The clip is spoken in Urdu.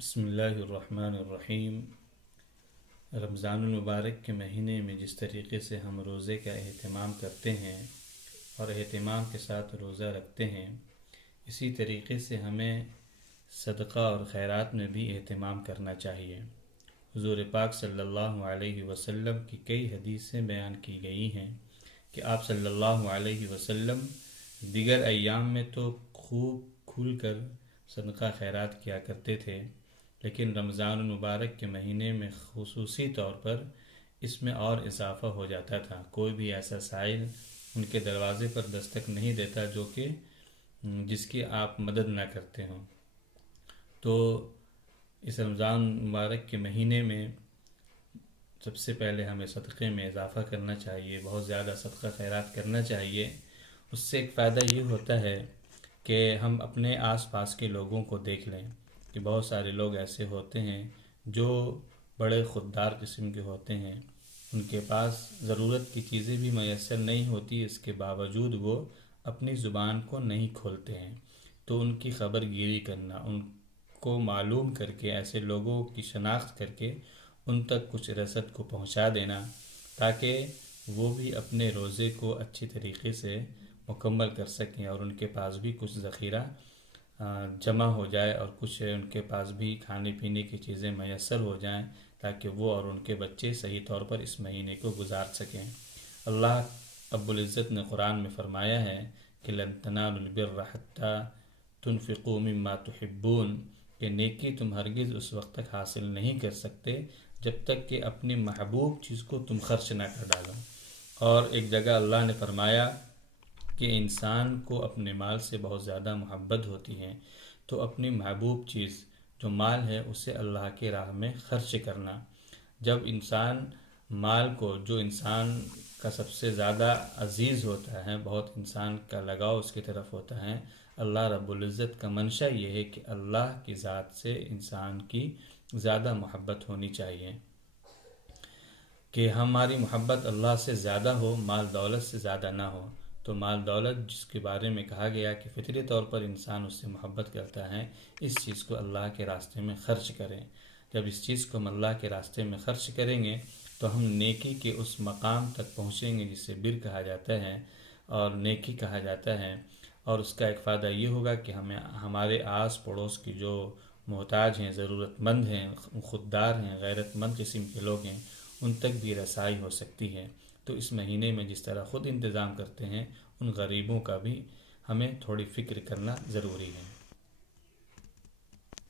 بسم اللہ الرحمن الرحیم۔ رمضان المبارک کے مہینے میں جس طریقے سے ہم روزے کا اہتمام کرتے ہیں اور اہتمام کے ساتھ روزہ رکھتے ہیں، اسی طریقے سے ہمیں صدقہ اور خیرات میں بھی اہتمام کرنا چاہیے۔ حضور پاک صلی اللہ علیہ وسلم کی کئی حدیثیں بیان کی گئی ہیں کہ آپ صلی اللہ علیہ وسلم دیگر ایام میں تو خوب کھل کر صدقہ خیرات کیا کرتے تھے، لیکن رمضان المبارک کے مہینے میں خصوصی طور پر اس میں اور اضافہ ہو جاتا تھا۔ کوئی بھی ایسا سائل ان کے دروازے پر دستک نہیں دیتا جو کہ جس کی آپ مدد نہ کرتے ہوں۔ تو اس رمضان مبارک کے مہینے میں سب سے پہلے ہمیں صدقے میں اضافہ کرنا چاہیے، بہت زیادہ صدقہ خیرات کرنا چاہیے۔ اس سے ایک فائدہ یہ ہوتا ہے کہ ہم اپنے آس پاس کے لوگوں کو دیکھ لیں کہ بہت سارے لوگ ایسے ہوتے ہیں جو بڑے خوددار قسم کے ہوتے ہیں، ان کے پاس ضرورت کی چیزیں بھی میسر نہیں ہوتی، اس کے باوجود وہ اپنی زبان کو نہیں کھولتے ہیں۔ تو ان کی خبر گیری کرنا، ان کو معلوم کر کے، ایسے لوگوں کی شناخت کر کے ان تک کچھ رسد کو پہنچا دینا تاکہ وہ بھی اپنے روزے کو اچھی طریقے سے مکمل کر سکیں اور ان کے پاس بھی کچھ ذخیرہ جمع ہو جائے اور کچھ ان کے پاس بھی کھانے پینے کی چیزیں میسر ہو جائیں تاکہ وہ اور ان کے بچے صحیح طور پر اس مہینے کو گزار سکیں۔ اللہ رب العزت نے قرآن میں فرمایا ہے کہ لن تنالوا البر حتى تنفقوا مما تحبون، کہ نیکی تم ہرگز اس وقت تک حاصل نہیں کر سکتے جب تک کہ اپنی محبوب چیز کو تم خرچ نہ کر ڈالو۔ اور ایک جگہ اللہ نے فرمایا کہ انسان کو اپنے مال سے بہت زیادہ محبت ہوتی ہے، تو اپنی محبوب چیز جو مال ہے اسے اللہ کے راہ میں خرچ کرنا۔ جب انسان مال کو، جو انسان کا سب سے زیادہ عزیز ہوتا ہے، بہت انسان کا لگاؤ اس کی طرف ہوتا ہے، اللہ رب العزت کا منشا یہ ہے کہ اللہ کی ذات سے انسان کی زیادہ محبت ہونی چاہیے، کہ ہماری محبت اللہ سے زیادہ ہو، مال دولت سے زیادہ نہ ہو۔ تو مال دولت جس کے بارے میں کہا گیا کہ فطری طور پر انسان اس سے محبت کرتا ہے، اس چیز کو اللہ کے راستے میں خرچ کریں۔ جب اس چیز کو ہم اللہ کے راستے میں خرچ کریں گے تو ہم نیکی کے اس مقام تک پہنچیں گے جسے بر کہا جاتا ہے اور نیکی کہا جاتا ہے۔ اور اس کا ایک فائدہ یہ ہوگا کہ ہمیں ہمارے آس پڑوس کی جو محتاج ہیں، ضرورت مند ہیں، خوددار ہیں، غیرت مند قسم کے لوگ ہیں، ان تک بھی رسائی ہو سکتی ہے۔ تو اس مہینے میں جس طرح خود انتظام کرتے ہیں، ان غریبوں کا بھی ہمیں تھوڑی فکر کرنا ضروری ہے۔